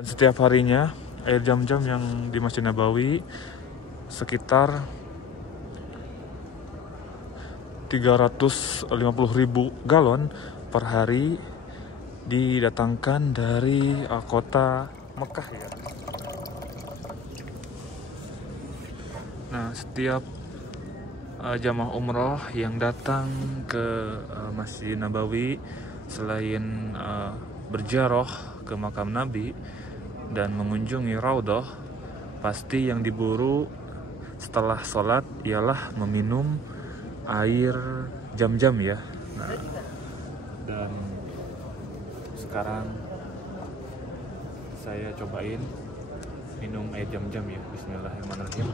Dan setiap harinya air Zam-Zam yang di Masjid Nabawi sekitar 350.000 galon per hari didatangkan dari kota Mekah ya. Nah, setiap jamaah umroh yang datang ke Masjid Nabawi selain berziarah ke makam Nabi dan mengunjungi Raudhah, pasti yang diburu setelah sholat ialah meminum air Zam-Zam ya. Nah, dan sekarang saya cobain minum air Zam-Zam ya. Bismillahirrahmanirrahim.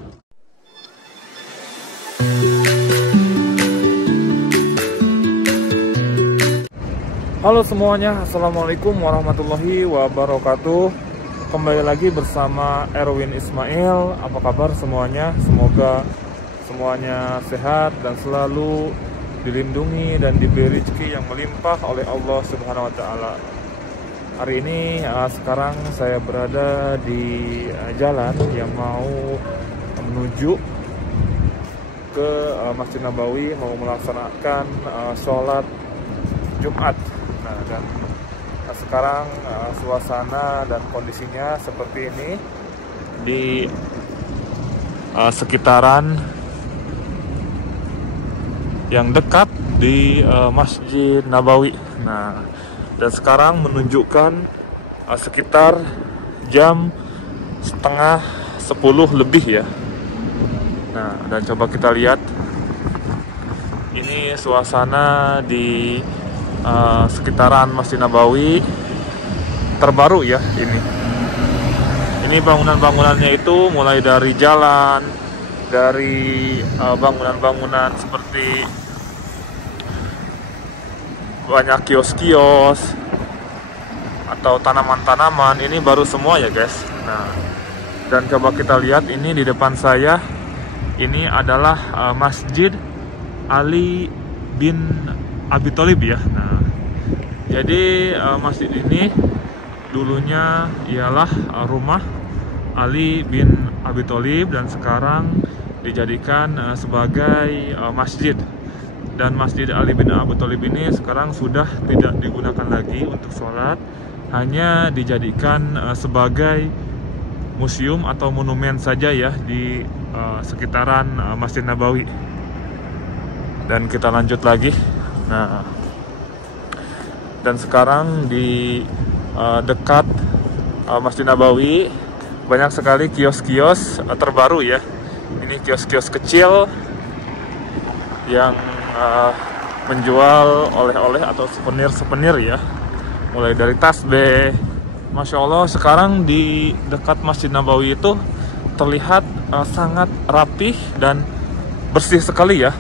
Halo semuanya, assalamualaikum warahmatullahi wabarakatuh. Kembali lagi bersama Erwin Ismail. Apa kabar semuanya? Semoga semuanya sehat dan selalu dilindungi dan diberi rezeki yang melimpah oleh Allah Subhanahu wa Ta'ala. Hari ini sekarang saya berada di jalan yang mau menuju ke Masjid Nabawi, mau melaksanakan sholat Jumat. Nah, dan sekarang suasana dan kondisinya seperti ini di sekitaran yang dekat di Masjid Nabawi. Nah, dan sekarang menunjukkan sekitar jam setengah 10 lebih ya. Nah, dan coba kita lihat ini suasana di sekitaran Masjid Nabawi terbaru ya. Ini bangunan-bangunannya itu mulai dari jalan, dari bangunan-bangunan seperti banyak kios-kios atau tanaman-tanaman, ini baru semua ya guys. Nah, dan coba kita lihat ini di depan saya, ini adalah Masjid Ali bin Abi Thalib ya. Nah, jadi masjid ini dulunya ialah rumah Ali bin Abi Thalib dan sekarang dijadikan sebagai masjid. Dan Masjid Ali bin Abi Thalib ini sekarang sudah tidak digunakan lagi untuk sholat, hanya dijadikan sebagai museum atau monumen saja ya di sekitaran Masjid Nabawi. Dan kita lanjut lagi. Nah, dan sekarang di dekat Masjid Nabawi banyak sekali kios-kios terbaru ya. Ini kios-kios kecil yang menjual oleh-oleh atau souvenir-souvenir ya. Mulai dari tasbih. Masya Allah, sekarang di dekat Masjid Nabawi itu terlihat sangat rapih dan bersih sekali ya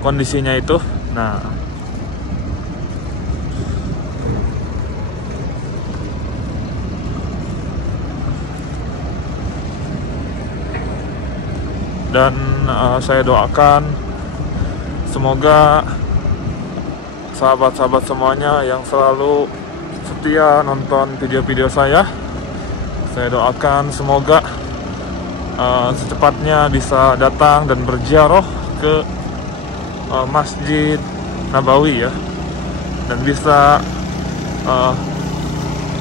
kondisinya itu. Nah, dan saya doakan semoga sahabat-sahabat semuanya yang selalu setia nonton video-video saya doakan semoga secepatnya bisa datang dan berziarah ke Masjid Nabawi ya, dan bisa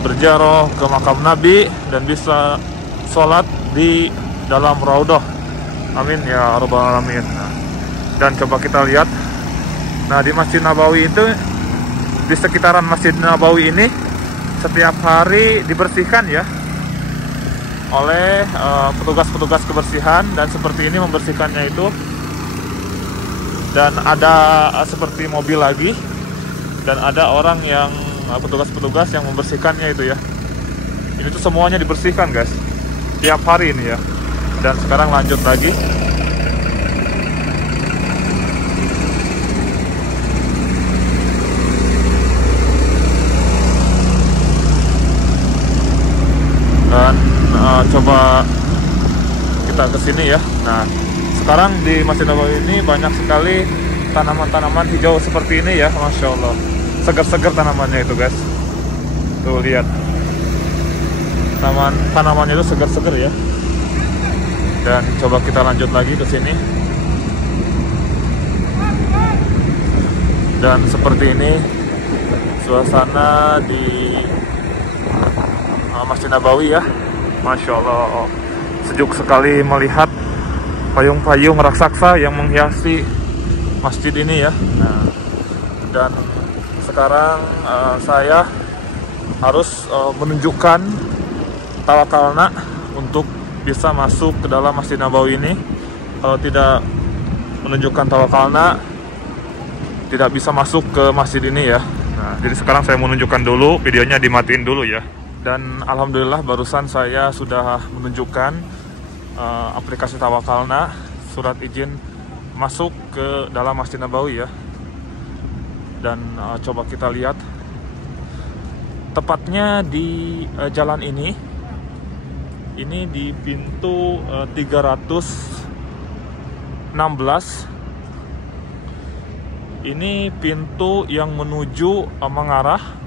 berziarah ke makam Nabi dan bisa sholat di dalam Raudhah. Amin ya rabbal alamin. Dan coba kita lihat, nah di Masjid Nabawi itu, di sekitaran Masjid Nabawi ini setiap hari dibersihkan ya oleh petugas-petugas kebersihan, dan seperti ini membersihkannya itu. Dan ada seperti mobil lagi, dan ada orang yang petugas-petugas yang membersihkannya itu ya. Ini tuh semuanya dibersihkan guys, tiap hari ini ya. Dan sekarang lanjut lagi. Dan coba kita ke sini ya. Nah, sekarang di Masjid Nabawi ini banyak sekali tanaman-tanaman hijau seperti ini ya, Masya Allah. Segar-segar tanamannya itu guys. Tuh lihat. tanamannya itu segar-segar ya. Dan coba kita lanjut lagi ke sini. Dan seperti ini suasana di Masjid Nabawi ya. Masya Allah, sejuk sekali melihat payung-payung raksasa yang menghiasi masjid ini ya. Nah, dan sekarang saya harus menunjukkan tawakalna untuk bisa masuk ke dalam Masjid Nabawi ini. Kalau tidak menunjukkan tawakalna, tidak bisa masuk ke masjid ini ya. Nah, jadi sekarang saya menunjukkan dulu, videonya dimatiin dulu ya. Dan alhamdulillah barusan saya sudah menunjukkan aplikasi tawakalna, surat izin masuk ke dalam Masjid Nabawi ya. Dan coba kita lihat, tepatnya di jalan ini di pintu 316. Ini pintu yang menuju mengarah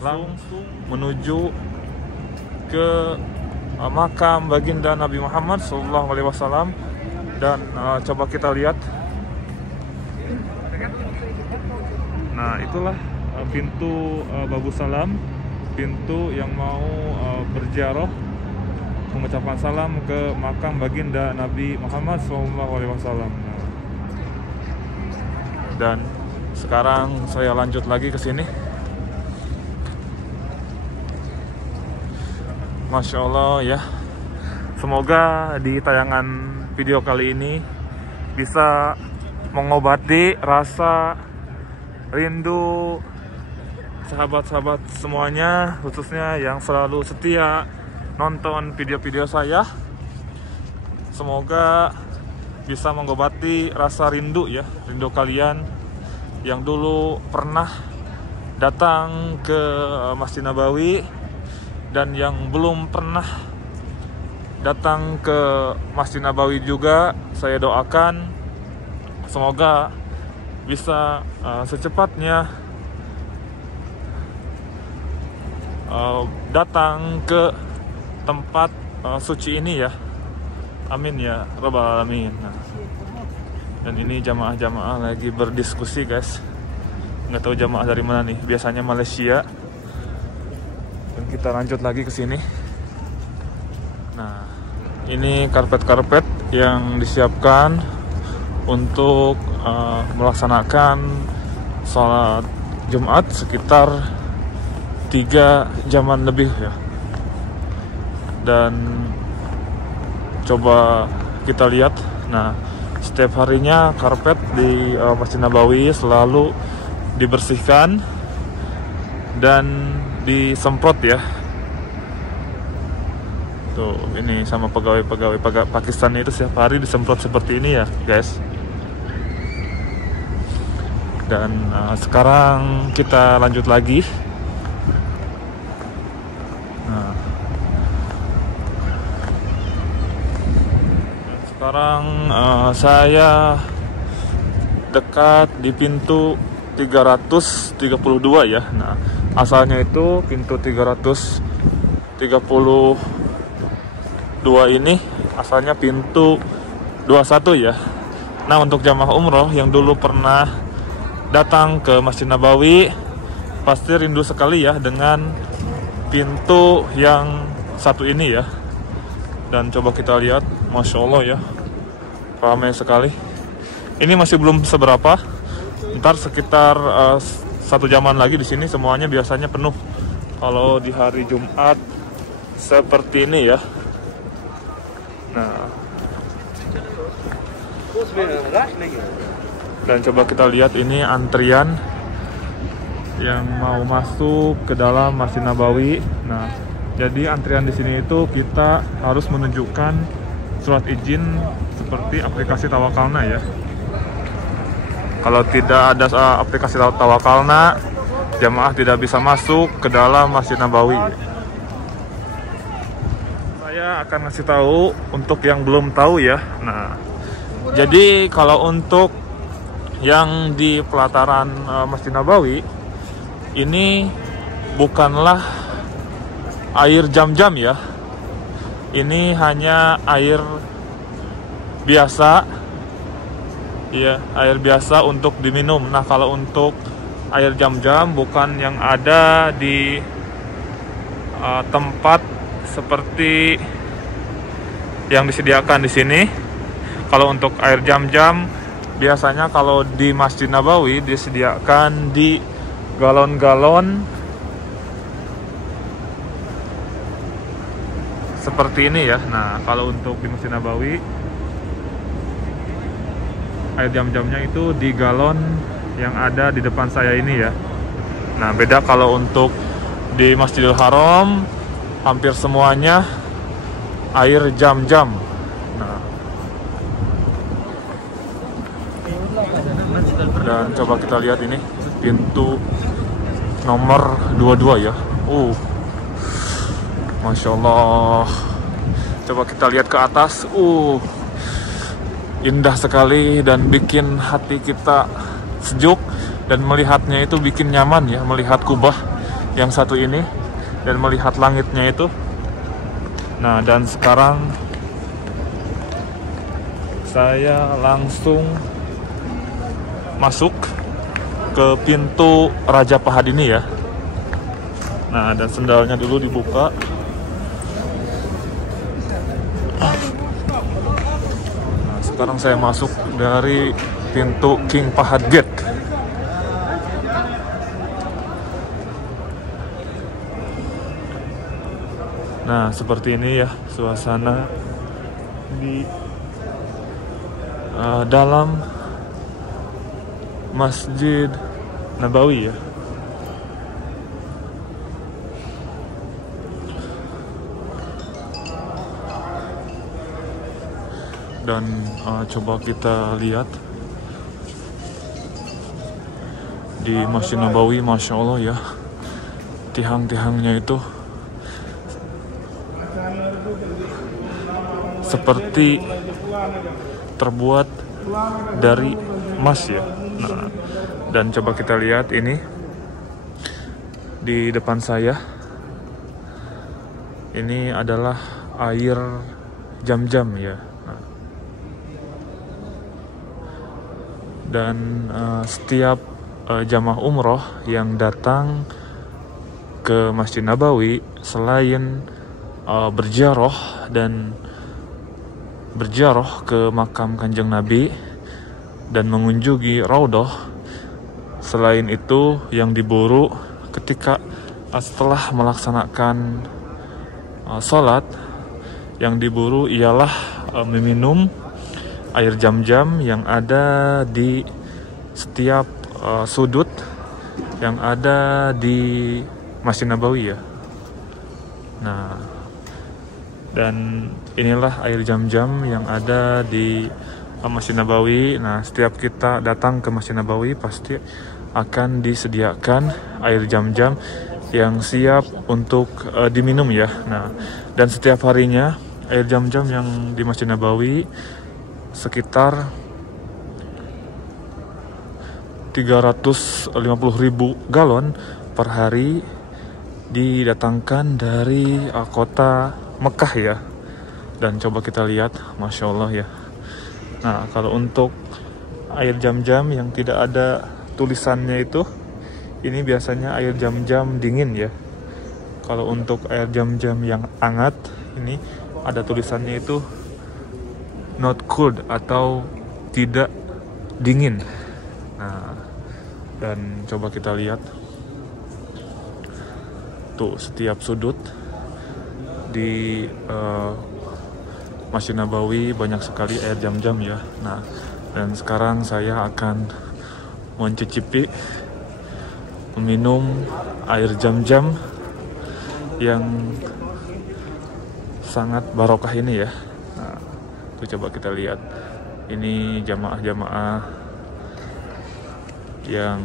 langsung menuju ke makam baginda Nabi Muhammad SAW. Dan coba kita lihat. Nah, itulah pintu Babu Salam, pintu yang mau berziarah, mengucapkan salam ke makam baginda Nabi Muhammad SAW. Dan sekarang saya lanjut lagi ke sini. Masya Allah ya. Semoga di tayangan video kali ini bisa mengobati rasa rindu sahabat-sahabat semuanya, khususnya yang selalu setia nonton video-video saya. Semoga bisa mengobati rasa rindu ya, rindu kalian yang dulu pernah datang ke Masjid Nabawi dan yang belum pernah datang ke Masjid Nabawi juga. Saya doakan semoga bisa secepatnya datang ke tempat suci ini ya. Amin ya Rabbal Alamin. Nah, dan ini jamaah-jamaah lagi berdiskusi guys. Nggak tahu jamaah dari mana nih. Biasanya Malaysia. Dan kita lanjut lagi ke sini. Nah, ini karpet-karpet yang disiapkan untuk melaksanakan sholat Jumat sekitar 3 jaman lebih ya. Dan coba kita lihat. Nah, setiap harinya karpet di Masjid Nabawi selalu dibersihkan dan disemprot ya. Tuh, ini sama pegawai-pegawai Pakistan itu setiap hari disemprot seperti ini ya guys. Dan sekarang kita lanjut lagi. Nah, sekarang saya dekat di pintu 332 ya. Nah, asalnya itu pintu 332 ini asalnya pintu 21 ya. Nah, untuk jamaah umroh yang dulu pernah datang ke Masjid Nabawi pasti rindu sekali ya dengan pintu yang satu ini ya. Dan coba kita lihat, Masya Allah ya, ramai sekali. Ini masih belum seberapa, ntar sekitar 1 jaman lagi di sini semuanya biasanya penuh. Kalau di hari Jumat seperti ini ya. Nah, dan coba kita lihat ini antrian yang mau masuk ke dalam Masjid Nabawi. Nah, jadi antrian di sini itu kita harus menunjukkan surat izin seperti aplikasi Tawakalna ya. Kalau tidak ada aplikasi Tawakalna, jamaah tidak bisa masuk ke dalam Masjid Nabawi. Saya akan ngasih tahu untuk yang belum tahu ya. Nah, jadi kalau untuk yang di pelataran Masjid Nabawi ini bukanlah air jam-jam ya. Ini hanya air biasa, ya, air biasa untuk diminum. Nah, kalau untuk air jam-jam bukan yang ada di tempat seperti yang disediakan di sini. Kalau untuk air jam-jam biasanya kalau di Masjid Nabawi disediakan di galon-galon seperti ini ya. Nah, kalau untuk di Masjid Nabawi air jam-jamnya itu di galon yang ada di depan saya ini ya. Nah, beda kalau untuk di Masjidil Haram hampir semuanya air jam-jam. Nah, dan coba kita lihat ini pintu nomor 22 ya. Masya Allah. Coba kita lihat ke atas. Indah sekali dan bikin hati kita sejuk, dan melihatnya itu bikin nyaman ya, melihat kubah yang satu ini dan melihat langitnya itu. Nah, dan sekarang saya langsung masuk ke pintu Raja Fahad ini ya. Nah, dan sendalnya dulu dibuka. Nah, sekarang saya masuk dari pintu King Fahad Gate. Nah, seperti ini ya suasana di dalam Masjid Nabawi ya. Dan coba kita lihat di Masjid Nabawi, Masya Allah ya, tiang-tiangnya itu seperti terbuat dari emas ya. Nah, dan coba kita lihat ini di depan saya, ini adalah air jam-jam ya. Nah, dan setiap jamaah umroh yang datang ke Masjid Nabawi selain berziarah dan berziarah ke makam Kanjeng Nabi dan mengunjungi Raudhah, selain itu yang diburu ketika setelah melaksanakan sholat, yang diburu ialah meminum air jam-jam yang ada di setiap sudut yang ada di Masjid Nabawi ya. Nah, dan inilah air jam-jam yang ada di Masjid Nabawi. Nah, setiap kita datang ke Masjid Nabawi pasti akan disediakan air jam-jam yang siap untuk diminum ya. Nah, dan setiap harinya air jam-jam yang di Masjid Nabawi sekitar 350.000 galon per hari didatangkan dari kota Mekah ya. Dan coba kita lihat, Masya Allah ya. Nah, kalau untuk air jam-jam yang tidak ada tulisannya itu, ini biasanya air jam-jam dingin ya. Kalau untuk air jam-jam yang hangat, ini ada tulisannya itu not cold atau tidak dingin. Nah, dan coba kita lihat tuh setiap sudut di Masjid Nabawi banyak sekali air jam-jam ya. Nah, dan sekarang saya akan mencicipi meminum air jam-jam yang sangat barokah ini ya. Nah, tuh coba kita lihat. Ini jamaah-jamaah yang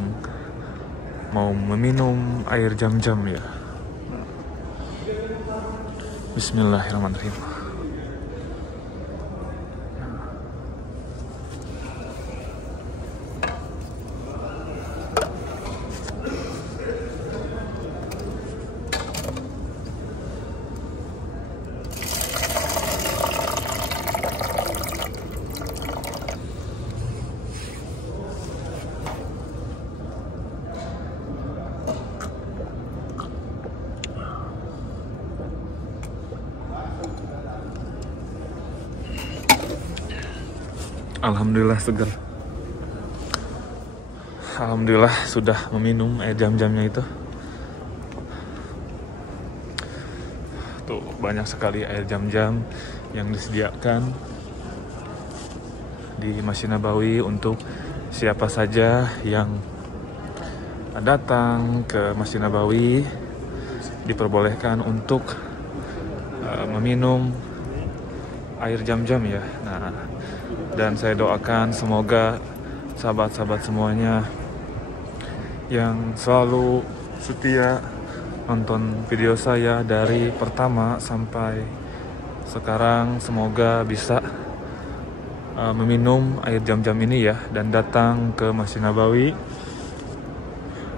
mau meminum air jam-jam ya. Bismillahirrahmanirrahim. Alhamdulillah seger. Alhamdulillah sudah meminum air jam-jamnya itu. Tuh banyak sekali air jam-jam yang disediakan di Masjid Nabawi untuk siapa saja yang datang ke Masjid Nabawi, diperbolehkan untuk meminum air jam-jam ya. Nah, dan saya doakan semoga sahabat-sahabat semuanya yang selalu setia nonton video saya dari pertama sampai sekarang, semoga bisa meminum air jam-jam ini ya, dan datang ke Masjid Nabawi.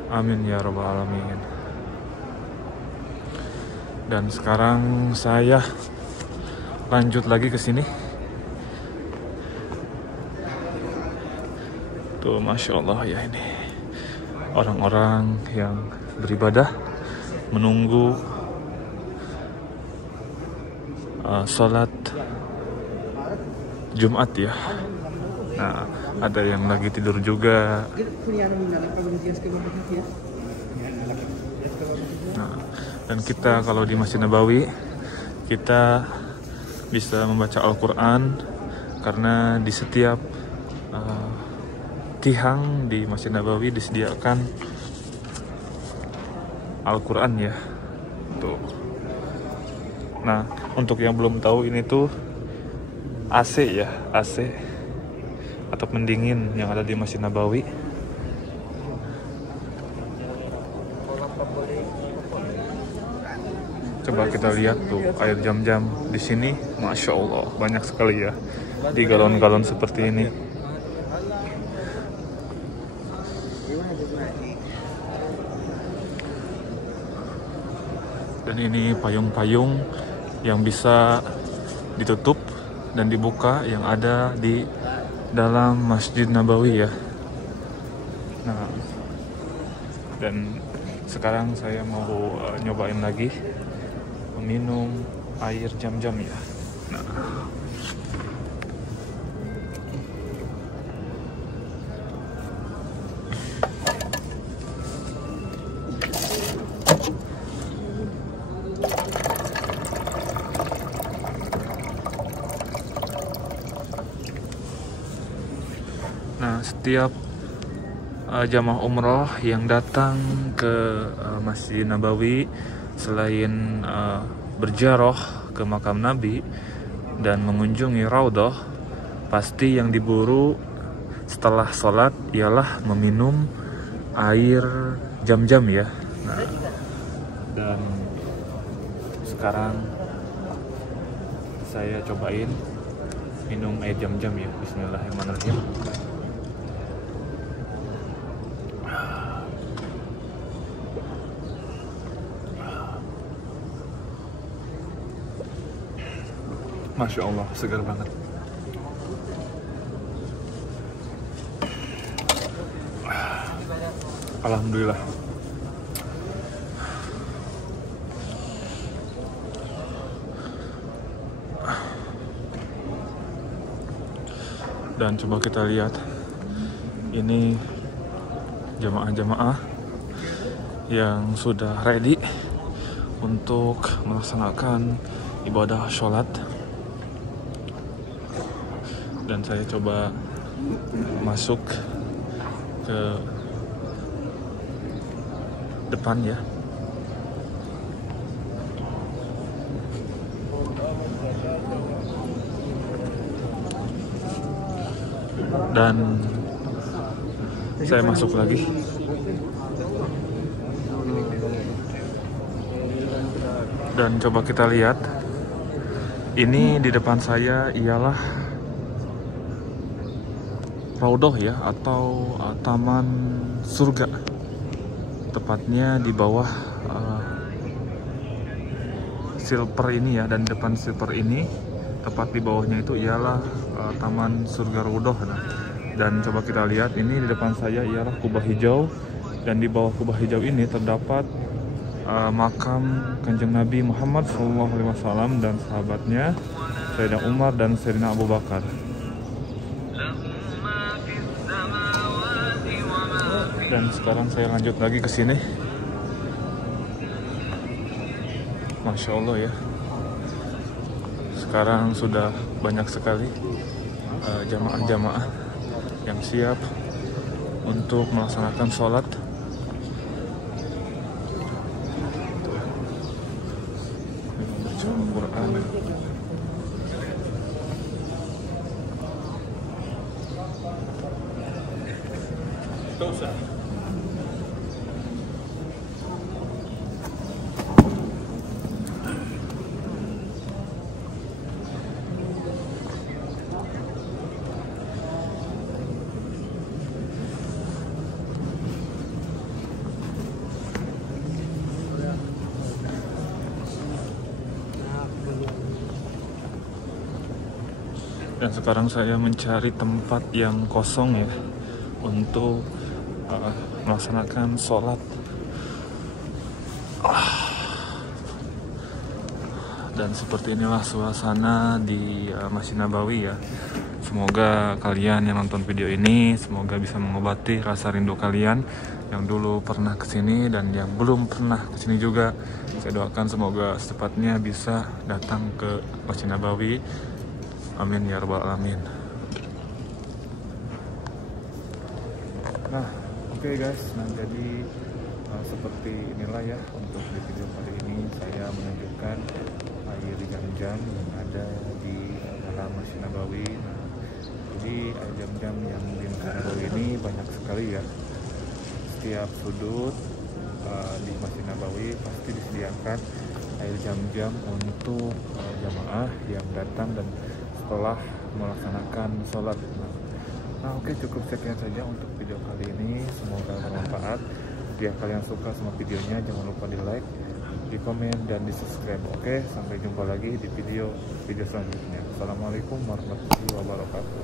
Amin ya rabbal alamin. Dan sekarang saya lanjut lagi ke sini. Tuh masya Allah ya, ini orang-orang yang beribadah menunggu sholat Jumat ya. Nah, ada yang lagi tidur juga. Nah, dan kita kalau di Masjid Nabawi, kita bisa membaca Al-Quran karena di setiap tihang di Masjid Nabawi disediakan Al-Quran ya. Tuh. Nah, untuk yang belum tahu, ini tuh AC ya, AC atau pendingin yang ada di Masjid Nabawi. Coba kita lihat tuh air jam-jam di sini, masya Allah banyak sekali ya di galon-galon seperti ini. Dan ini payung-payung yang bisa ditutup dan dibuka yang ada di dalam Masjid Nabawi ya. Nah, dan sekarang saya mau nyobain lagi meminum air jam-jam ya. Nah, setiap jamaah umroh yang datang ke Masjid Nabawi, selain berziarah ke makam Nabi dan mengunjungi Raudhah, pasti yang diburu setelah sholat ialah meminum air jam-jam ya. Nah, dan sekarang saya cobain minum air jam-jam ya. Bismillahirrahmanirrahim. Masya Allah, segar banget. Alhamdulillah. Dan coba kita lihat, ini jamaah-jamaah yang sudah ready untuk melaksanakan ibadah sholat. Dan saya coba masuk ke depan ya. Dan saya masuk lagi. Dan coba kita lihat, ini di depan saya ialah Raudhah ya, atau Taman Surga, tepatnya di bawah silver ini ya. Dan depan silver ini, tepat di bawahnya itu ialah Taman Surga Raudhah. Dan coba kita lihat, ini di depan saya ialah kubah hijau, dan di bawah kubah hijau ini terdapat makam Kanjeng Nabi Muhammad SAW dan sahabatnya Sayyidina Umar dan Sayyidina Abu Bakar. Dan sekarang saya lanjut lagi ke sini. Masya Allah ya. Sekarang sudah banyak sekali jamaah-jamaah yang siap untuk melaksanakan sholat. Baca Al-Quran. Dosa. Dan sekarang saya mencari tempat yang kosong ya untuk melaksanakan sholat. Dan seperti inilah suasana di Masjid Nabawi ya. Semoga kalian yang nonton video ini semoga bisa mengobati rasa rindu kalian yang dulu pernah kesini dan yang belum pernah kesini juga. Saya doakan semoga secepatnya bisa datang ke Masjid Nabawi. Amin ya rabbal alamin. Nah, oke guys, nah jadi seperti inilah ya untuk di video kali ini saya menunjukkan air Zam-Zam yang ada di dalam Masjid Nabawi. Nah, jadi air Zam-Zam yang di Masjid Nabawi ini banyak sekali ya. Setiap sudut di Masjid Nabawi pasti disediakan air Zam-Zam untuk jamaah yang datang dan setelah melaksanakan sholat. Nah oke, cukup sekian saja untuk video kali ini. Semoga bermanfaat. Jika kalian suka sama videonya, jangan lupa di like, di komen, dan di subscribe. Oke, sampai jumpa lagi di video selanjutnya. Assalamualaikum warahmatullahi wabarakatuh.